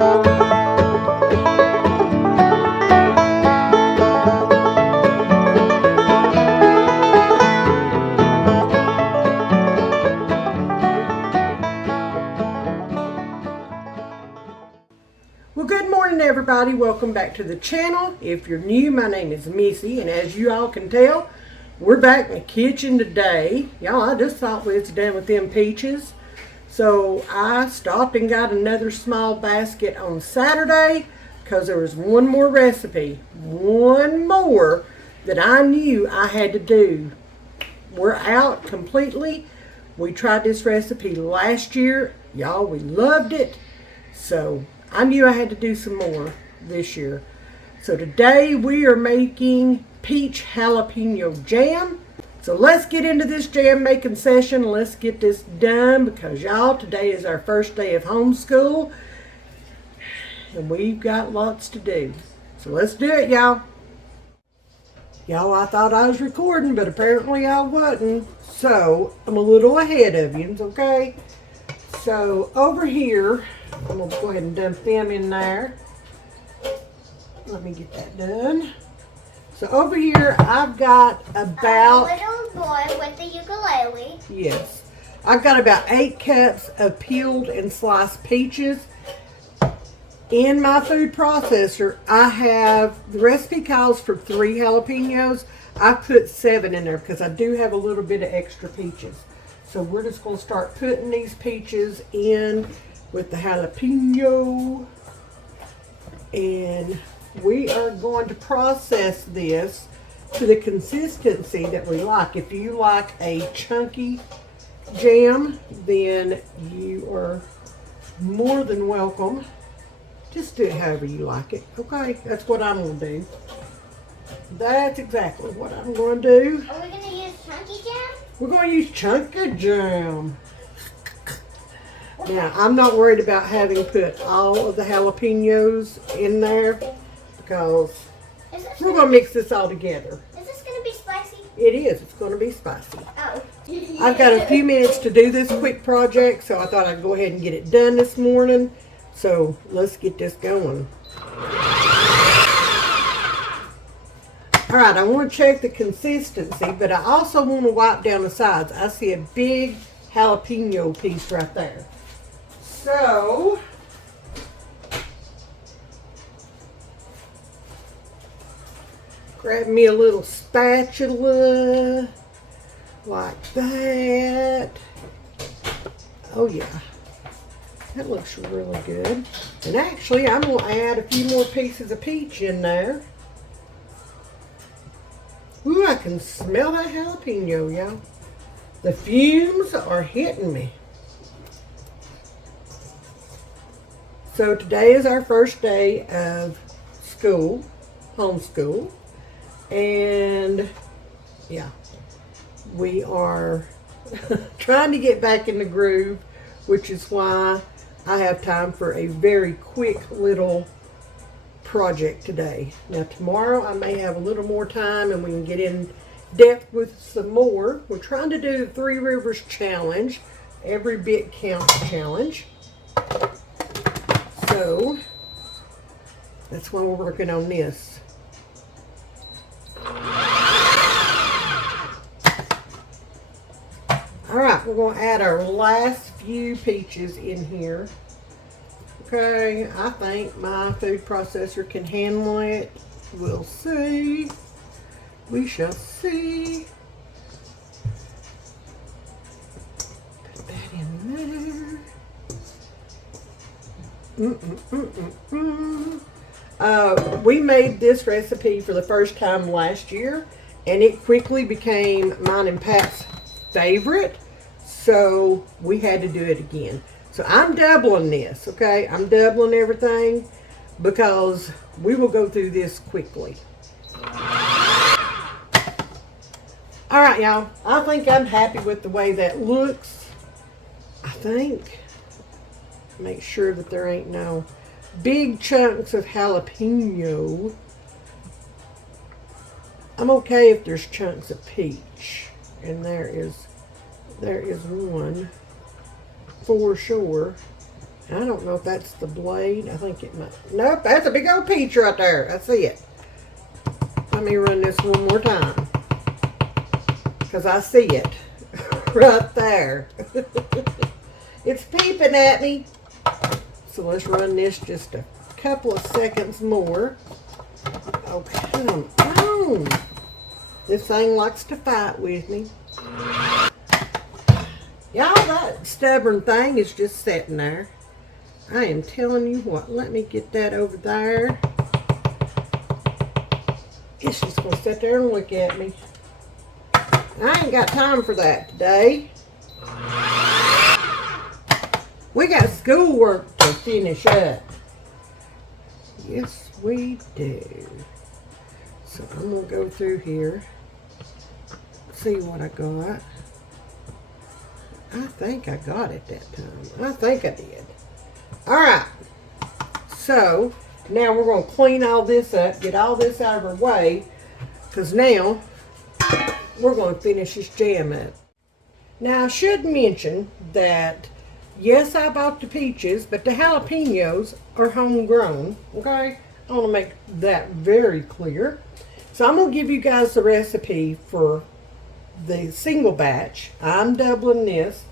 Well, good morning everybody. Welcome back to the channel. If you're new, my name is Missy, and as you all can tell, we're back in the kitchen today. Y'all, I just thought we was done with them peaches. So I stopped and got another small basket on Saturday because there was one more recipe. One more that I knew I had to do. We're out completely. We tried this recipe last year. Y'all, we loved it. So I knew I had to do some more this year. So today we are making peach jalapeno jam. So let's get into this jam making session. Let's get this done because y'all, today is our first day of homeschool and we've got lots to do. So let's do it, y'all. Y'all, I thought I was recording, but apparently I wasn't. So I'm a little ahead of you, okay? So over here, I'm going to go ahead and dump them in there. Let me get that done. So over here, I've got about... A little boy with the ukulele. Yes. I've got about 8 cups of peeled and sliced peaches. In my food processor, I have... The recipe calls for 3 jalapenos. I put 7 in there because I do have a little bit of extra peaches. So we're just going to start putting these peaches in with the jalapeno, and we are going to process this to the consistency that we like. If you like a chunky jam, then you are more than welcome. Just do it however you like it. Okay, that's what I'm going to do. That's exactly what I'm going to do. Are we going to use chunky jam? We're going to use chunky jam. Now, I'm not worried about having put all of the jalapenos in there because we're going to mix this all together. Is this going to be spicy? It is. It's going to be spicy. Oh. I've got a few minutes to do this quick project, so I thought I'd go ahead and get it done this morning. So, let's get this going. Alright, I want to check the consistency, but I also want to wipe down the sides. I see a big jalapeno piece right there. So, grab me a little spatula, like that. Oh yeah, that looks really good. And actually, I'm going to add a few more pieces of peach in there. Ooh, I can smell that jalapeno, y'all. The fumes are hitting me. So today is our first day of school, homeschool, and yeah, we are trying to get back in the groove, which is why I have time for a very quick little project today. Now tomorrow I may have a little more time and we can get in depth with some more. We're trying to do the 3 Rivers challenge, every bit counts challenge. So that's why we're working on this. Alright, we're going to add our last few peaches in here. Okay, I think my food processor can handle it. We'll see. We shall see. Put that in there. We made this recipe for the first time last year, and it quickly became mine and Pat's favorite, so we had to do it again. So I'm doubling this, okay? I'm doubling everything because we will go through this quickly. All right, y'all. I think I'm happy with the way that looks. I think. Make sure that there ain't no big chunks of jalapeno. I'm okay if there's chunks of peach. And there is one for sure. I don't know if that's the blade. I think it might. Nope, that's a big old peach right there. I see it. Let me run this one more time. Because I see it right there. It's peeping at me. So let's run this just a couple of seconds more. Oh, come on. This thing likes to fight with me. Y'all, that stubborn thing is just sitting there. I am telling you what. Let me get that over there. It's just going to sit there and look at me. I ain't got time for that today. We got schoolwork to finish up. Yes, we do. So I'm going to go through here. See what I got. I think I got it that time. I think I did. Alright. So, now we're going to clean all this up. Get all this out of our way. Because now, we're going to finish this jam up. Now, I should mention that, yes, I bought the peaches, but the jalapenos are homegrown. Okay? I want to make that very clear. So, I'm going to give you guys the recipe for the single batch. I'm doubling this.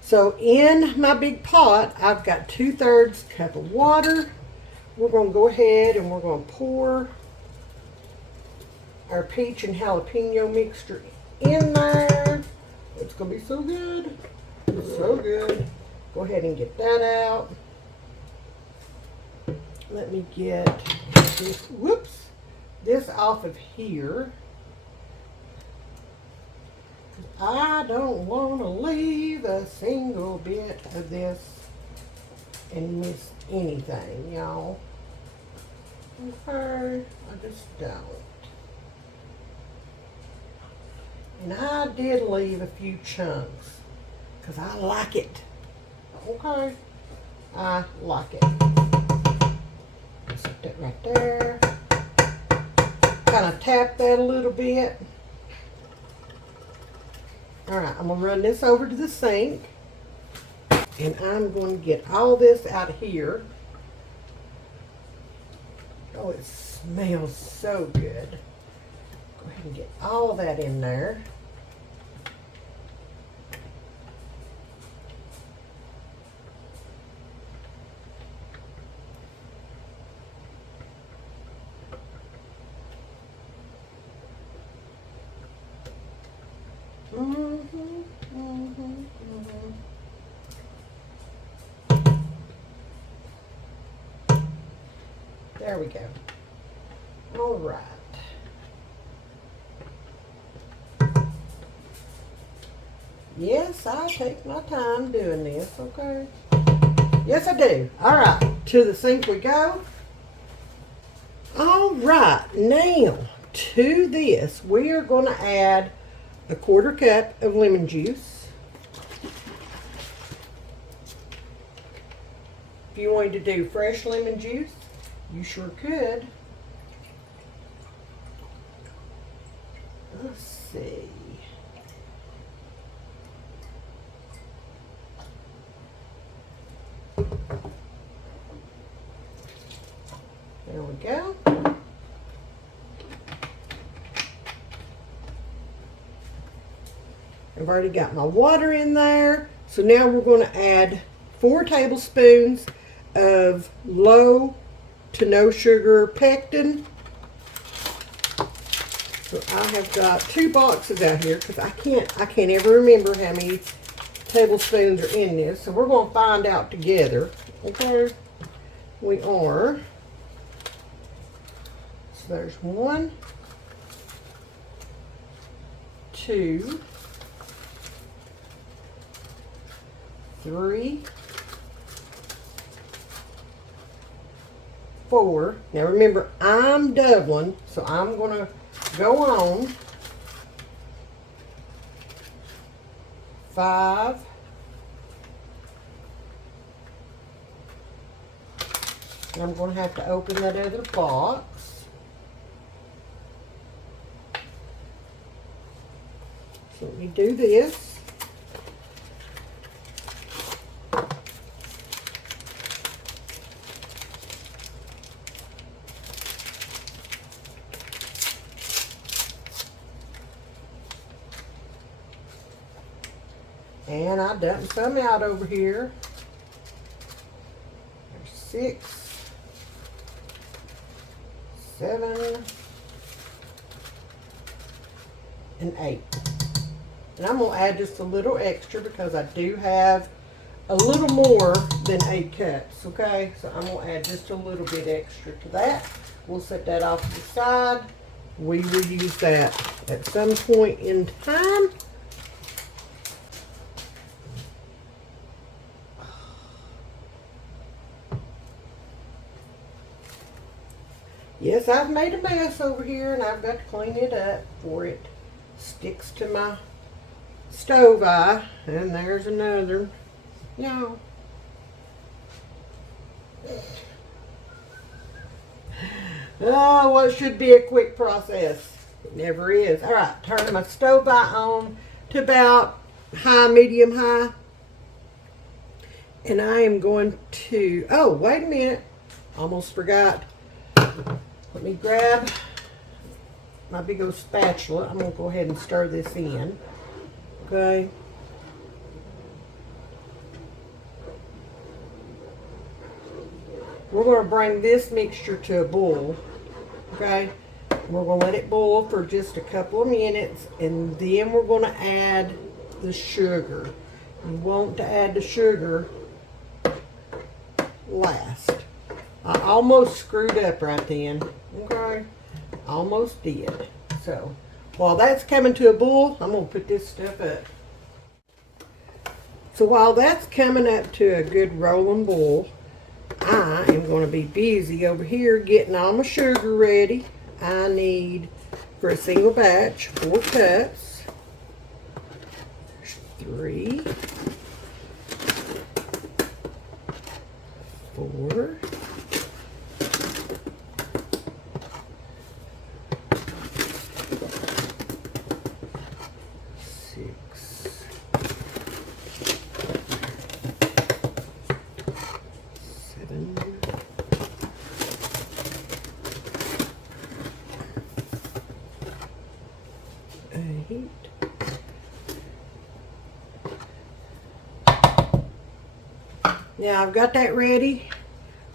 So in my big pot, I've got 2/3 cup of water. We're going to go ahead and we're going to pour our peach and jalapeno mixture in there. It's going to be so good. So good. Go ahead and get that out. Let me get this, this off of here. I don't want to leave a single bit of this and miss anything, y'all. Okay, I just don't. And I did leave a few chunks because I like it. Okay, I like it. Set that right there. Kind of tap that a little bit. Alright, I'm going to run this over to the sink. And I'm going to get all this out of here. Oh, it smells so good. Go ahead and get all that in there. There we go. All right. Yes, I take my time doing this, okay? Yes, I do. All right, to the sink we go. All right, now to this, we are going to add a 1/4 cup of lemon juice. If you wanted to do fresh lemon juice, you sure could. Let's see. There we go. I've already got my water in there. So now we're going to add 4 tablespoons of low to no sugar pectin. So I have got 2 boxes out here because I can't ever remember how many tablespoons are in this. So we're going to find out together. Okay, we are. So there's 1, 2, 3, 4. Now remember, I'm doubling, so I'm going to go on 5, and I'm going to have to open that other box. So let me do this. And I dumped some out over here. There's 6, 7, and 8. And I'm going to add just a little extra because I do have a little more than 8 cups, okay? So I'm going to add just a little bit extra to that. We'll set that off to the side. We will use that at some point in time. Yes, I've made a mess over here and I've got to clean it up before it sticks to my stove eye. And there's another. No. Oh, what should be a quick process. It never is. All right, turn my stove eye on to about high, medium high. And I am going to, oh, wait a minute. Almost forgot. Let me grab my big old spatula. I'm going to go ahead and stir this in. Okay. We're going to bring this mixture to a boil. Okay. We're going to let it boil for just a couple of minutes, and then we're going to add the sugar. You want to add the sugar last. I almost screwed up right then. Okay. Almost did. So, while that's coming to a boil, I'm going to put this stuff up. So, while that's coming up to a good rolling boil, I am going to be busy over here getting all my sugar ready. I need, for a single batch, 4 cups. 3, 4, 6, 7, 8. Now I've got that ready.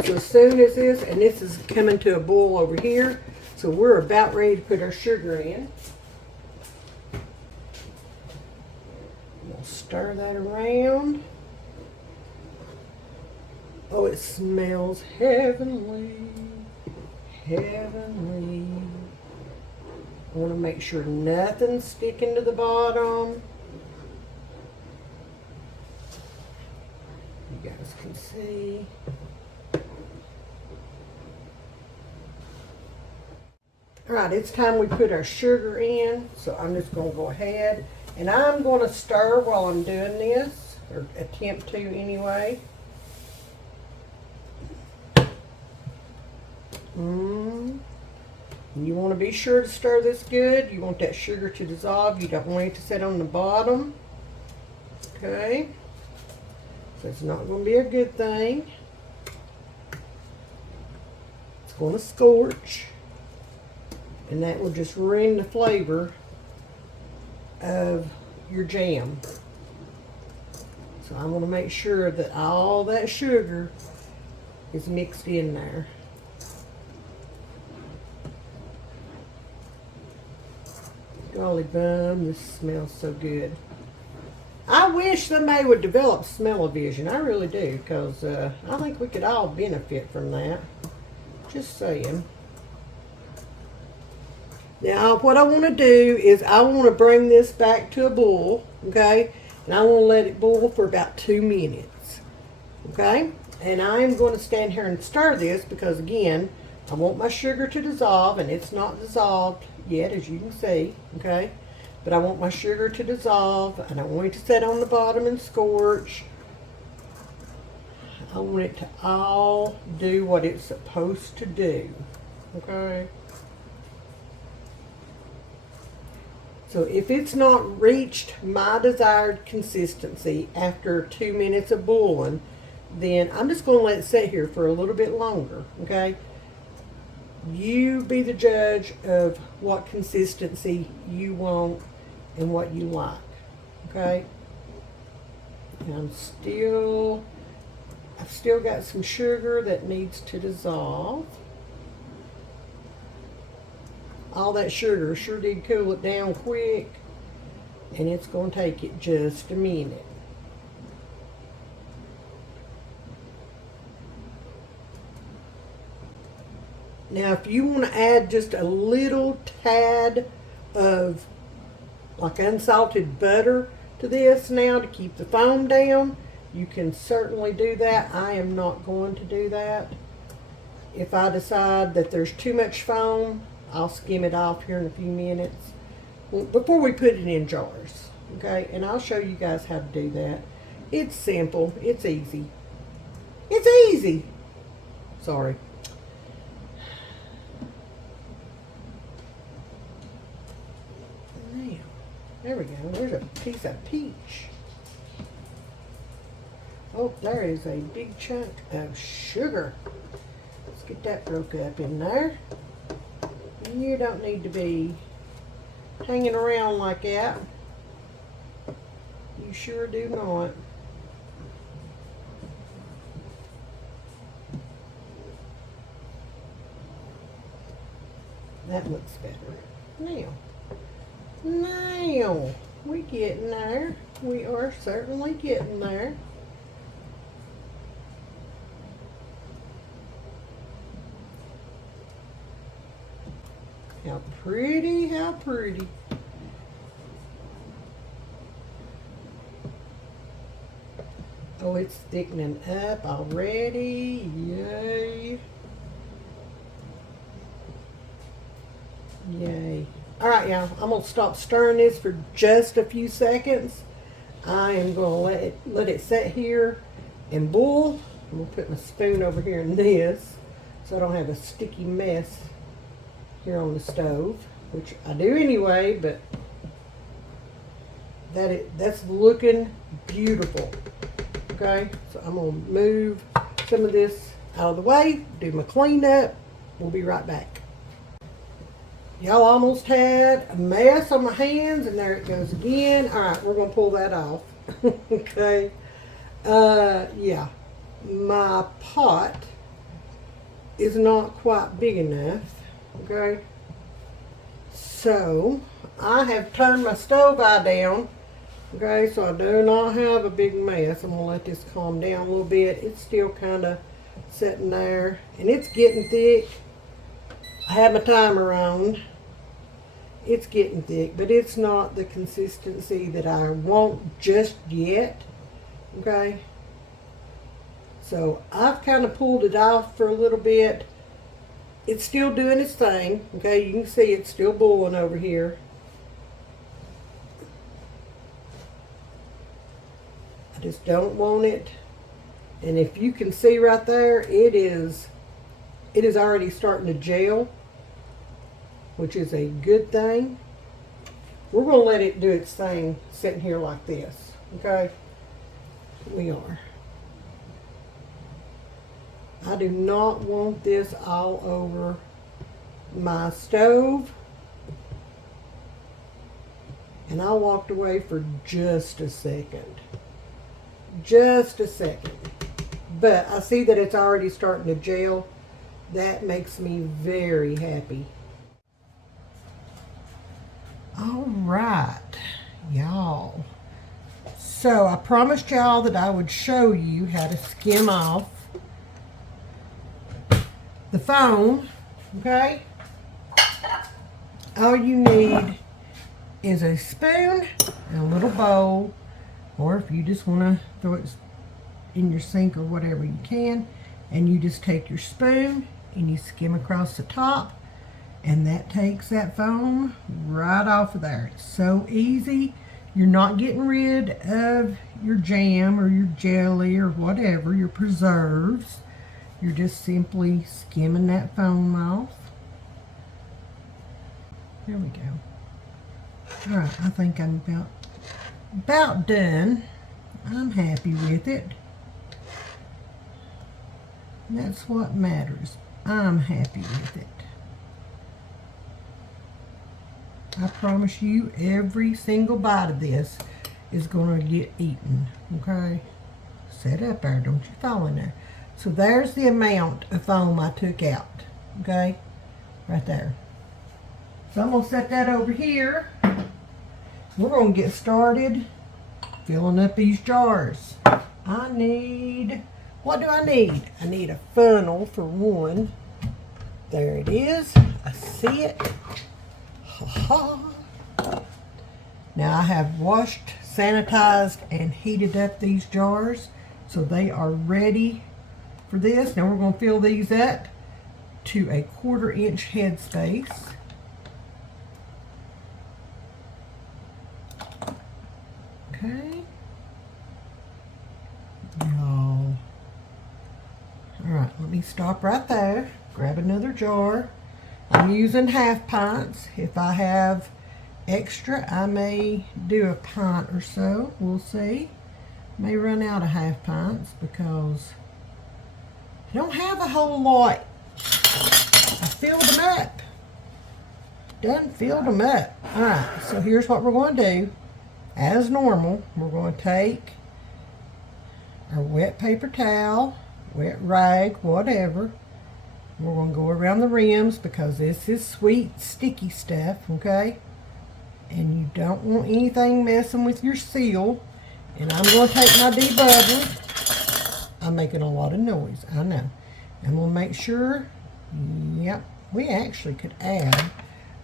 So as soon as this, and this is coming to a boil over here, so we're about ready to put our sugar in. We'll stir that around. Oh, it smells heavenly, heavenly. I want to make sure nothing's sticking to the bottom. You guys can see. All right, it's time we put our sugar in. So I'm just going to go ahead and I'm going to stir while I'm doing this, or attempt to anyway. You want to be sure to stir this good. You want that sugar to dissolve. You don't want it to sit on the bottom. Okay. So it's not going to be a good thing. It's going to scorch. And that will just ruin the flavor of your jam. So I want to make sure that all that sugar is mixed in there. Golly bum, this smells so good. I wish somebody would develop smell-o-vision. I really do, because I think we could all benefit from that. Just saying. Now, what I want to do is I want to bring this back to a boil, okay? And I want to let it boil for about 2 minutes, okay? And I am going to stand here and stir this because, again, I want my sugar to dissolve, and it's not dissolved yet, as you can see, okay? But I want my sugar to dissolve, and I want it to sit on the bottom and scorch. I want it to all do what it's supposed to do, okay? So if it's not reached my desired consistency after 2 minutes of boiling, then I'm just going to let it sit here for a little bit longer, okay? You be the judge of what consistency you want and what you like, okay? And I've still got some sugar that needs to dissolve. All that sugar sure did cool it down quick, and it's going to take it just a minute. Now, if you want to add just a little tad of like unsalted butter to this now to keep the foam down, you can certainly do that. I am not going to do that. If I decide that there's too much foam, I'll skim it off here in a few minutes before we put it in jars. Okay, and I'll show you guys how to do that. It's simple. It's easy. It's easy. Sorry. Now, there we go. There's a piece of peach. Oh, there is a big chunk of sugar. Let's get that broke up in there. You don't need to be hanging around like that. You sure do not. That looks better. Now, we're getting there. We are certainly getting there. How pretty, how pretty. Oh, it's thickening up already. Yay. Yay. All right, y'all. I'm going to stop stirring this for just a few seconds. I am going to let it sit here and boil. I'm going to put my spoon over here in this so I don't have a sticky mess here on the stove, which I do anyway, but that's looking beautiful. Okay, so I'm gonna move some of this out of the way, do my cleanup. We'll be right back. Y'all almost had a mess on my hands, and there it goes again. All right, we're gonna pull that off. Okay, yeah, my pot is not quite big enough. Okay, so I have turned my stove eye down. Okay, so I do not have a big mess. I'm gonna let this calm down a little bit. It's still kind of sitting there, and it's getting thick. I have my timer on. It's getting thick, but it's not the consistency that I want just yet. Okay, so I've kind of pulled it off for a little bit. It's still doing its thing. Okay, you can see it's still boiling over here. I just don't want it. And if you can see right there, it is already starting to gel, which is a good thing. We're going to let it do its thing sitting here like this. Okay, we are. I do not want this all over my stove. And I walked away for just a second. Just a second. But I see that it's already starting to gel. That makes me very happy. All right, y'all. So I promised y'all that I would show you how to skim off the foam, okay? All you need is a spoon and a little bowl, or if you just want to throw it in your sink or whatever, you can. And you just take your spoon and you skim across the top, and that takes that foam right off of there. It's so easy. You're not getting rid of your jam or your jelly or whatever, your preserves. You're just simply skimming that foam off. There we go. All right, I think I'm about done. I'm happy with it. And that's what matters. I'm happy with it. I promise you, every single bite of this is going to get eaten. Okay? Set up there. Don't you fall in there. So there's the amount of foam I took out. Okay? Right there. So I'm going to set that over here. We're going to get started filling up these jars. What do I need? I need a funnel for one. There it is. I see it. Ha ha. Now I have washed, sanitized, and heated up these jars so they are ready for this. Now we're going to fill these up to a 1/4 inch head space. Okay. Alright, let me stop right there. Grab another jar. I'm using 1/2 pints. If I have extra, I may do a pint or so. We'll see. May run out of 1/2 pints because I don't have a whole lot. I filled them up. Done filled them up. Alright, so here's what we're going to do. As normal, we're going to take our wet paper towel, wet rag, whatever. We're going to go around the rims because this is sweet, sticky stuff, okay? And you don't want anything messing with your seal. And I'm going to take my debugger. I'm making a lot of noise, I know. I'm going to make sure, yep, we actually could add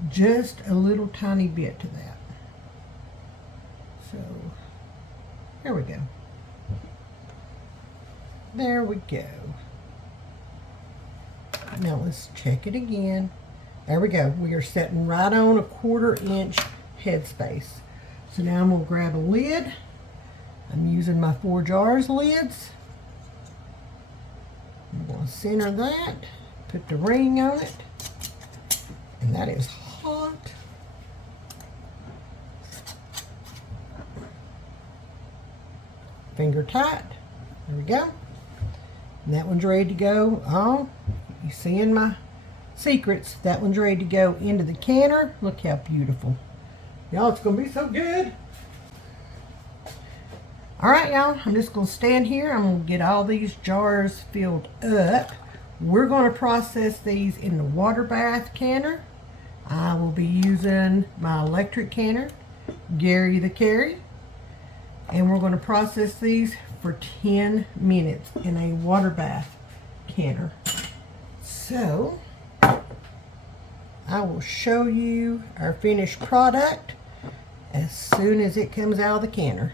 just a little tiny bit to that. So, there we go. There we go. Now let's check it again. There we go. We are setting right on a 1/4 inch headspace. So now I'm going to grab a lid. I'm using my 4 jars lids. I'm going to center that. Put the ring on it. And that is hot. Finger tight. There we go. And that one's ready to go. Oh, you seeing my secrets? That one's ready to go into the canner. Look how beautiful. Y'all, it's going to be so good. Alright, y'all. I'm just going to stand here. I'm going to get all these jars filled up. We're going to process these in the water bath canner. I will be using my electric canner, Gary the Carry. And we're going to process these for 10 minutes in a water bath canner. So, I will show you our finished product as soon as it comes out of the canner.